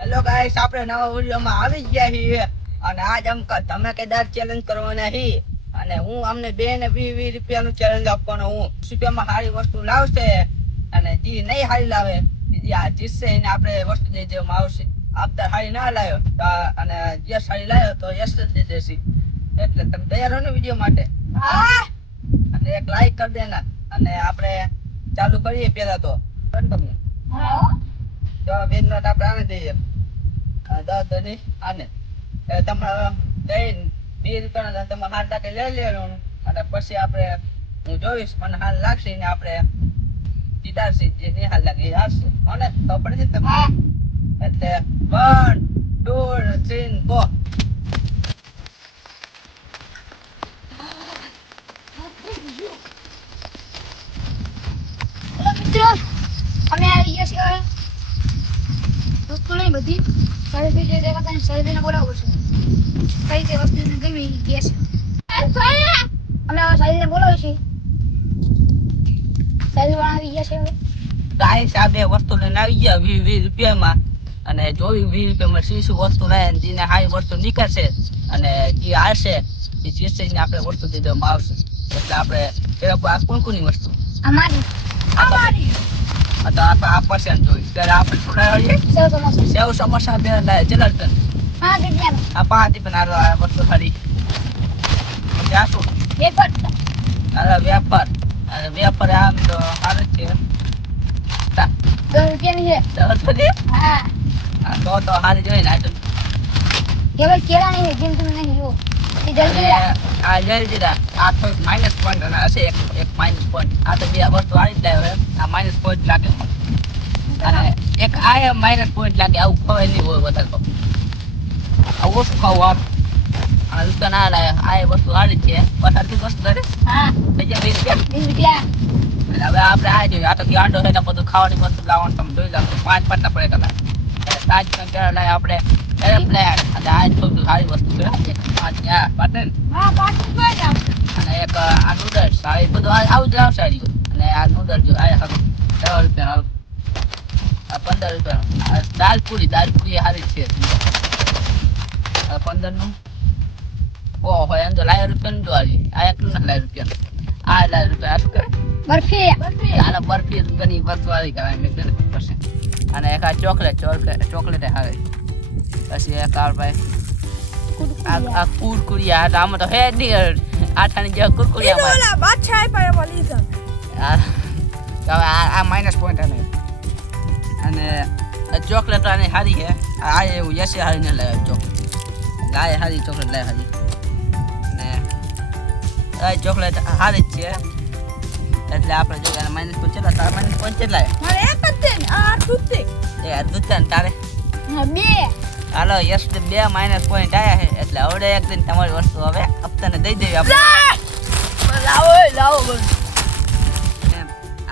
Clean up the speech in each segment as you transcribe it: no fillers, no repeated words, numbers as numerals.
Hello guys, આપણે નવા વિડીયોમાં આવી ગયા છીએ અને આજ તમે કદાચ ચેલેન્જ કરવાના છીએ અને હું અમને 2 ને 20 રૂપિયાનું ચેલેન્જ આપવાનો હું. 20 રૂપિયામાં સારી વસ્તુ લાવશે અને જે નહીં સારી લાવે જે આ જીતશે એને આપણે વસ્તુ દઈ દેવામાં આવશે. આપતા સારી ના લાવ્યો તો અને જે સારી લાવ્યો તો યસ જ દઈ દેશે. એટલે તમે તૈયાર હો ને વિડીયો માટે? અને એક લાઈક કરી દેના અને આપણે ચાલુ કરીએ. પેલા તો તમને તો બેન નોટ આપણે આને દઈએ. દાદાની આને તમારે દઈને 2 રૂપિયાના તમારે હાથ લાગે લઈ લેવાનું અને પછી આપણે હું જોઈશ મને હાલ લાગશે ને આપણે જીતાડશે. જે નહીં હાલ લાગે એ હારશે. મને તો પડે છે તમે એટલે 1 2 3 ગો. મિત્રો અમે આવી ગયા છીએ વસ્તુ નહીં બધી સારી રીતે દેખાતા સારી બોલાવો છે. કઈ કઈ વસ્તુ ગમી કે છે અમે સારી બોલાવી છે. સારી આવી ગયા છે. હવે ગાઈસ આ બે વસ્તુ લઈને આવી ગયા 20 રૂપિયામાં અને જોઈ 20 રૂપિયામાં શું વસ્તુ લાવે ને જેને સારી વસ્તુ નીકળશે અને જે હારશે એ જીતશે ને આપણે વસ્તુ દઈ દેવામાં આવશે. એટલે આપણે આ કોની વસ્તુ અમારી તો આ પસંદ જોઈ ત્યારે આપણે શું ખાઈએ? સેવ સમોસા બે લાય જલાલતન આ 5 પણ આ વસ્તુ સારી આ શું વેપાર આમ તો સારું છે. 10 રૂપિયાની છે. તો સારી જોઈએ ને કેવળ કેળા નહીં જેમ તમે નહીં જુઓ આ જલ્દી આ તો માઇનસ પોઈન્ટ અને હશે એક માઇનસ પોઈન્ટ. આ તો બે વસ્તુ આવી જ લાવે આ માઇનસ પોઈન્ટ લાગે અને એક આ માઇનસ પોઈન્ટ લાગે. આવું ખવાય નહીં હોય વધારે તો આવું ઓછું ખાવું આ રૂપિયા ના લાવે. આ વસ્તુ સારી છે. વધારે વસ્તુ કરે 20 રૂપિયા. હવે આપણે આ જોઈએ આ તો ગાંડો છે ને બધું ખાવાની વસ્તુ લાવવાનું તમે જોઈ લો 5 પટ્ટા પડે કલાક તાજ લાવે આપણે એરોપ્લેન અને આ બધું સારી વસ્તુ છે. 5 પાટન અને એક આ નૂડલ્સ આ બધું આવું જ લાવશે. અને આ નૂડલ્સ જો આ 10 રૂપિયા આ 15 રૂપિયા. દાલ પૂરી સારી છે 15 નું. ઓહો એમ તો લાય રૂપિયા જો આ એકલું ના લાય રૂપિયા આ લાય રૂપિયા શું કરે બરફી આના બરફી રૂપિયાની વસ્તુ આવી કરાય મેં પછી. અને એક આ ચોકલેટ આવે પછી એક આ ભાઈ આ કુરકુરિયા આમાં તો હે જ નહીં આઠાની જે કુરકુરિયા આ માઇનસ પોઈન્ટ અને ચોકલેટ આની સારી છે. આ એવું યસે સારી ને લાવે ચોકલેટ લાય સારી ચોકલેટ લાય સારી ને આ ચોકલેટ સારી જ છે. એટલે આપણે જો માઇનસ પોઈન્ટ કેટલા તારા માઇનસ પોઈન્ટ કેટલા તારે હાલો યસ 2 માઇનસ પોઈન્ટ આવ્યા છે. એટલે હવે એક દિન તમારી વસ્તુ હવે હપ્તાને દઈ દેવી આપણે. લાવો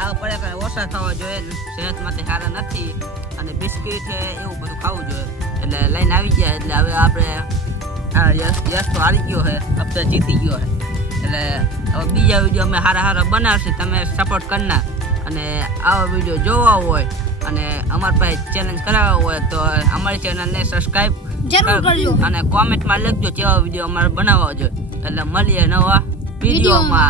આવો પડે કે ઓછા થવા જોઈએ. સેહત માટે સારા નથી અને બિસ્કિટ છે એવું બધું ખાવું જોઈએ. એટલે લઈને આવી ગયા. એટલે હવે આપણે યસ તો હારી ગયો છે હપ્તા જીતી ગયો છે. એટલે હવે બીજા વિડીયો અમે સારા બનાવશે. તમે સપોર્ટ કરનાર અને આવો વિડીયો જોવા હોય અને અમારી પાસે ચેલેન્જ કરાવવા હોય તો અમારી ચેનલને સબસ્ક્રાઇબ જરૂર કરજો અને કોમેન્ટમાં લખજો કેવા વિડીયો અમારે બનાવવા જોઈએ. એટલે મળીએ નવા વિડીયોમાં.